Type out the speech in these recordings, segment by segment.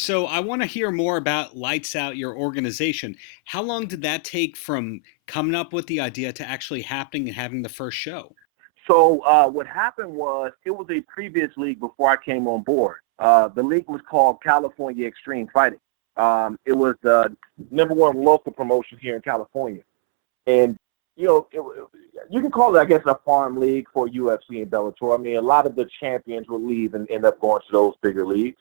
So I want to hear more about Lights Out, your organization. How long did that take from coming up with the idea to actually happening and having the first show? So what happened was it was a previous league before I came on board. The league was called California Xtreme Fighting. It was the number one local promotion here in California, and you can call it, I guess, a farm league for UFC and Bellator. I mean, a lot of the champions would leave and end up going to those bigger leagues.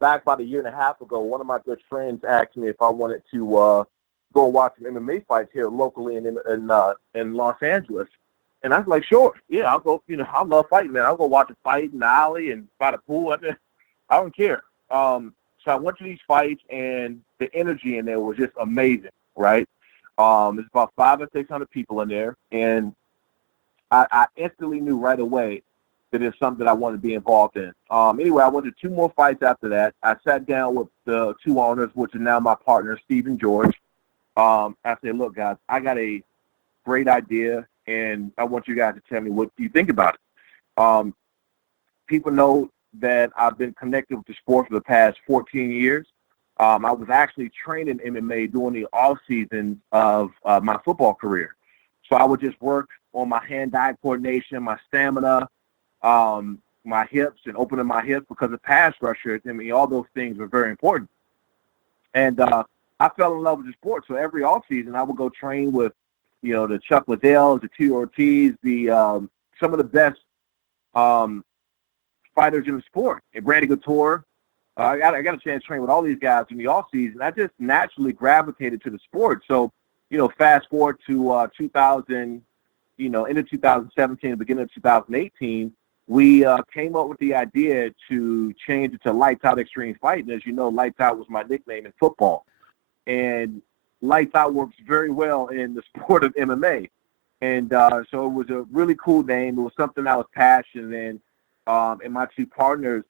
Back about a year and a half ago, one of my good friends asked me if I wanted to go watch some MMA fights here locally in Los Angeles. And I was like, sure, yeah, I'll go. I love fighting, man. I'll go watch a fight in the alley and by the pool. I don't care. So I went to these fights, and the energy in there was just amazing, right? There's about 500 or 600 people in there, and I instantly knew right away that it's something that I wanted to be involved in. Anyway, I went to two more fights after that. I sat down with the two owners, which are now my partners, Steve and George. I said, look, guys, I got a great idea, and I want you guys to tell me what you think about it. People know that I've been connected with the sport for the past 14 years. I was actually training MMA during the off season of my football career. So I would just work on my hand-eye coordination, my stamina, my hips, and opening my hips because of pass rushers. I mean, all those things were very important. And I fell in love with the sport. So every off season, I would go train with, the Chuck Liddells, the T. Ortiz, some of the best fighters in the sport. And Randy Couture. I got a chance to train with all these guys in the off season. I just naturally gravitated to the sport. So, fast forward to 2000, into 2017, the beginning of 2018, we came up with the idea to change it to Lights Out Extreme Fighting. As you know, Lights Out was my nickname in football. And Lights Out works very well in the sport of MMA. And so it was a really cool name. It was something I was passionate in. And my two partners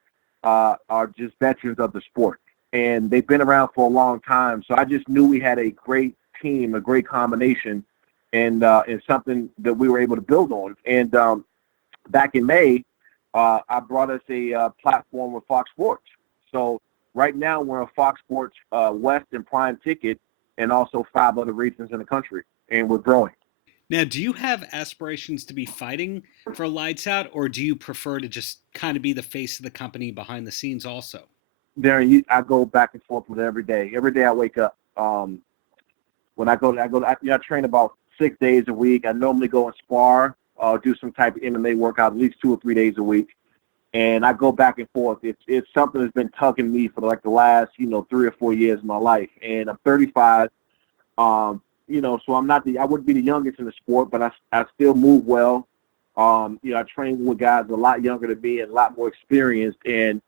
are just veterans of the sport. And they've been around for a long time. So I just knew we had a great team, a great combination, and something that we were able to build on. And back in May, I brought us a platform with Fox Sports. So right now we're on Fox Sports West and Prime Ticket, and also 5 other regions in the country, and we're growing. Now, do you have aspirations to be fighting for Lights Out, or do you prefer to just kind of be the face of the company behind the scenes also? Darren, I go back and forth with it every day. Every day I wake up. When I train about 6 days a week. I normally go and spar, do some type of MMA workout at least 2 or 3 days a week. And I go back and forth. It's something that's been tugging me for like the last, 3 or 4 years of my life. And I'm 35. So I wouldn't be the youngest in the sport, but I still move well. I train with guys a lot younger than me and a lot more experienced, and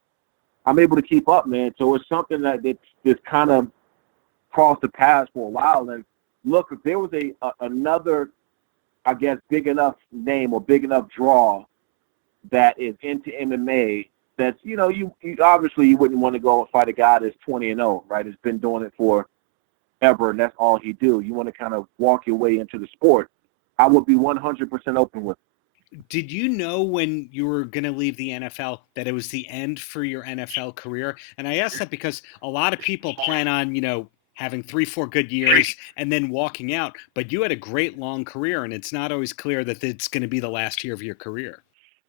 I'm able to keep up, man. So it's something that's kind of crossed the paths for a while. And look, if there was another, I guess, big enough name or big enough draw that is into MMA, that's you obviously you wouldn't want to go and fight a guy that's 20-0, right? Has been doing it for ever, and that's all he do. You want to kind of walk your way into the sport. I would be 100% open with it. Did you know when you were going to leave the NFL that it was the end for your NFL career? And I ask that because a lot of people plan on, having 3, 4 good years and then walking out. But you had a great long career, and it's not always clear that it's going to be the last year of your career.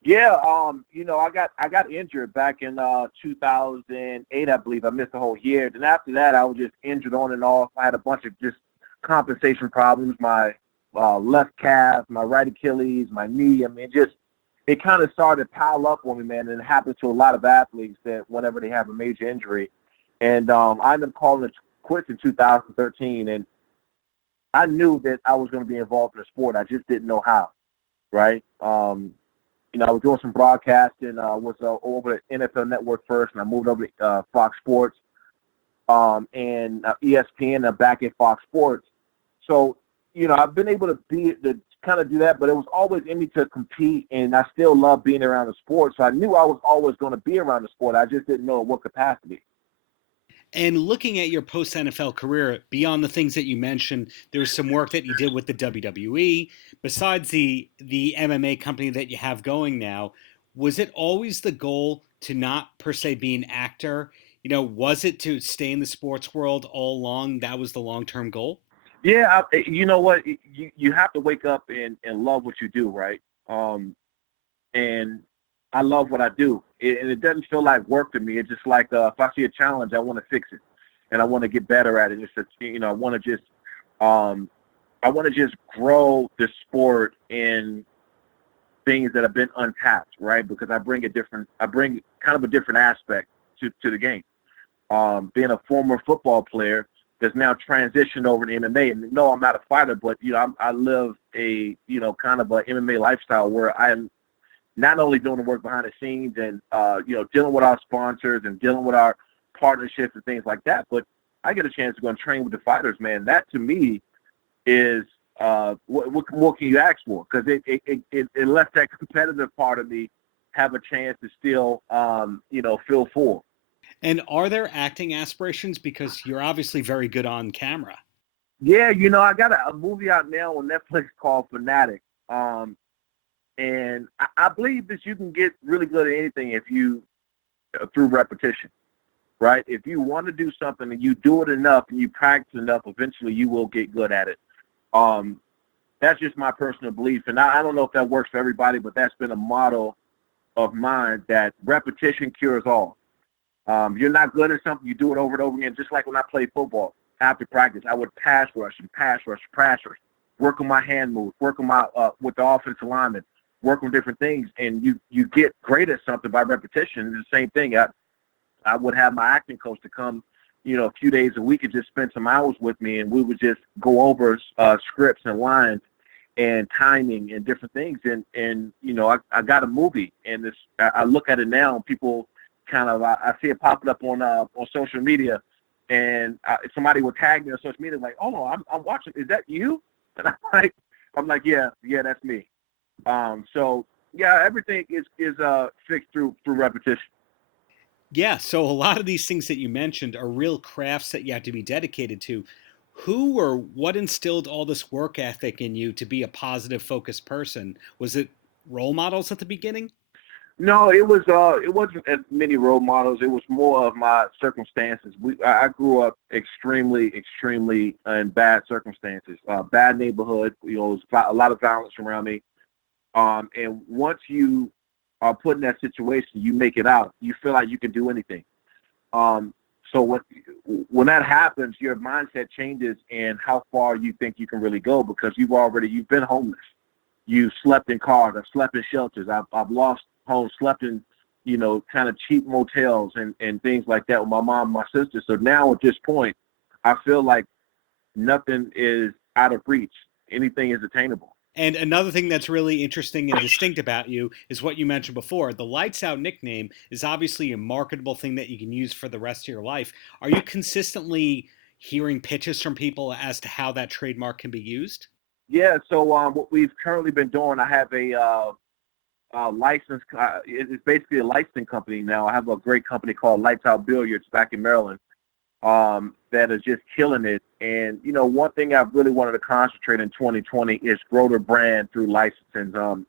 Yeah, I got injured back in 2008, I believe. I missed a whole year. Then after that, I was just injured on and off. I had a bunch of just compensation problems. My left calf, my right Achilles, my knee. I mean, it kind of started to pile up on me, man. And it happens to a lot of athletes that whenever they have a major injury. And I ended up calling it quits in 2013. And I knew that I was going to be involved in the sport. I just didn't know how, right? I was doing some broadcasting. Was over at NFL Network first, and I moved over to Fox Sports and ESPN. I'm back at Fox Sports. So, I've been able to kind of do that, but it was always in me to compete, and I still love being around the sport. So I knew I was always going to be around the sport. I just didn't know in what capacity. And looking at your post-NFL career, beyond the things that you mentioned, there's some work that you did with the WWE. Besides the MMA company that you have going now, was it always the goal to not per se be an actor? Was it to stay in the sports world all along? That was the long-term goal? Yeah, you know what? You have to wake up and love what you do, right? And I love what I do, and it doesn't feel like work to me. It's just like if I see a challenge, I want to fix it, and I want to get better at it. I want to just grow the sport in things that have been untapped, right? Because I bring kind of a different aspect to the game. Being a former football player that's now transitioned over to MMA, and no, I'm not a fighter, but I live a kind of a MMA lifestyle where I am not only doing the work behind the scenes and dealing with our sponsors and dealing with our partnerships and things like that, but I get a chance to go and train with the fighters, man. That to me is what more can you ask for? Because it lets that competitive part of me have a chance to still feel full. And are there acting aspirations? Because you're obviously very good on camera. Yeah, I got a movie out now on Netflix called Fanatic. And I believe that you can get really good at anything if you through repetition, right? If you want to do something and you do it enough and you practice enough, eventually you will get good at it. That's just my personal belief, and I don't know if that works for everybody, but that's been a motto of mine, that repetition cures all. You're not good at something, you do it over and over again. Just like when I played football, after practice, I would pass rush, work on my hand moves, work on my with the offensive lineman, work on different things, and you get great at something by repetition. It's the same thing. I would have my acting coach to come, a few days a week and just spend some hours with me, and we would just go over scripts and lines and timing and different things. And I got a movie, and I look at it now, and people kind of I see it popping up on social media, and somebody will tag me on social media like, "Oh no, I'm watching. Is that you?" And I'm like, yeah, that's me. So yeah, everything is fixed through repetition. Yeah, so a lot of these things that you mentioned are real crafts that you have to be dedicated to. Who or what instilled all this work ethic in you to be a positive, focused person? Was it role models at the beginning? No, it wasn't as many role models. It was more of my circumstances. I grew up extremely, extremely in bad circumstances, bad neighborhood. It was a lot of violence around me. And once you are put in that situation, you make it out. You feel like you can do anything. So when that happens, your mindset changes and how far you think you can really go, because you've been homeless. You slept in cars. I've slept in shelters. I've lost homes, slept in, kind of cheap motels and things like that with my mom and my sister. So now at this point, I feel like nothing is out of reach. Anything is attainable. And another thing that's really interesting and distinct about you is what you mentioned before. The Lights Out nickname is obviously a marketable thing that you can use for the rest of your life. Are you consistently hearing pitches from people as to how that trademark can be used? Yeah. So what we've currently been doing, I have a license. It's basically a licensing company now. I have a great company called Lights Out Billiards back in Maryland, that is just killing it. And one thing I've really wanted to concentrate in 2020 is grow the brand through licensing.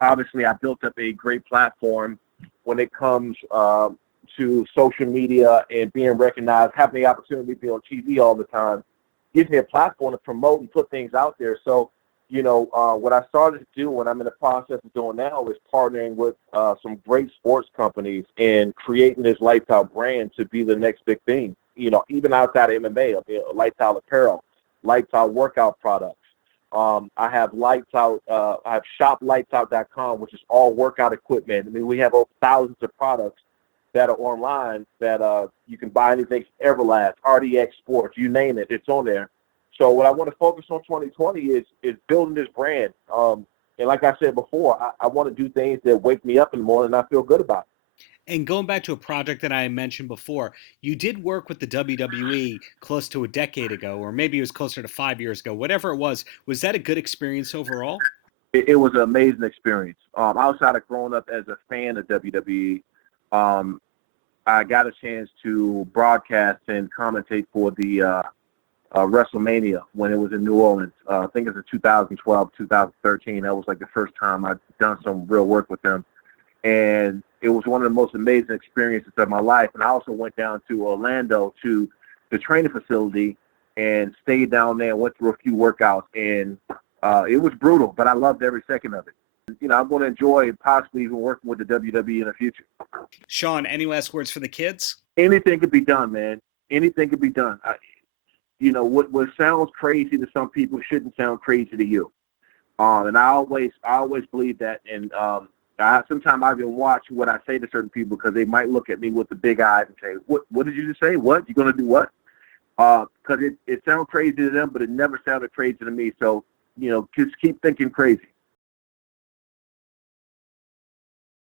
Obviously, I built up a great platform when it comes to social media and being recognized, having the opportunity to be on TV all the time gives me a platform to promote and put things out there. So, what I started to do, what I'm in the process of doing now, is partnering with some great sports companies and creating this Lights Out brand to be the next big thing. Even outside of MMA, Lights Out apparel, Lights Out workout products. I have Lights Out. I have shoplightsout.com, which is all workout equipment. I mean, we have over thousands of products that are online that you can buy anything, Everlast, RDX Sports, you name it, it's on there. So what I want to focus on 2020 is building this brand. And like I said before, I want to do things that wake me up in the morning and I feel good about it. And going back to a project that I mentioned before, you did work with the WWE close to a decade ago, or maybe it was closer to 5 years ago, whatever it was. Was that a good experience overall? It was an amazing experience. Outside of growing up as a fan of WWE, I got a chance to broadcast and commentate for the WrestleMania when it was in New Orleans. I think it was in 2012, 2013. That was like the first time I'd done some real work with them. And It was one of the most amazing experiences of my life. And I also went down to Orlando to the training facility and stayed down there and went through a few workouts. And it was brutal, but I loved every second of it. You know, I'm going to enjoy possibly even working with the WWE in the future. Shawne, any last words for the kids? Anything could be done, man. Anything could be done. You know, what sounds crazy to some people shouldn't sound crazy to you. And I always believe that. And sometimes I even watch what I say to certain people because they might look at me with the big eyes and say, "What did you just say? What? You're gonna do what?" Because it sounds crazy to them, but it never sounded crazy to me. So, you know, just keep thinking crazy.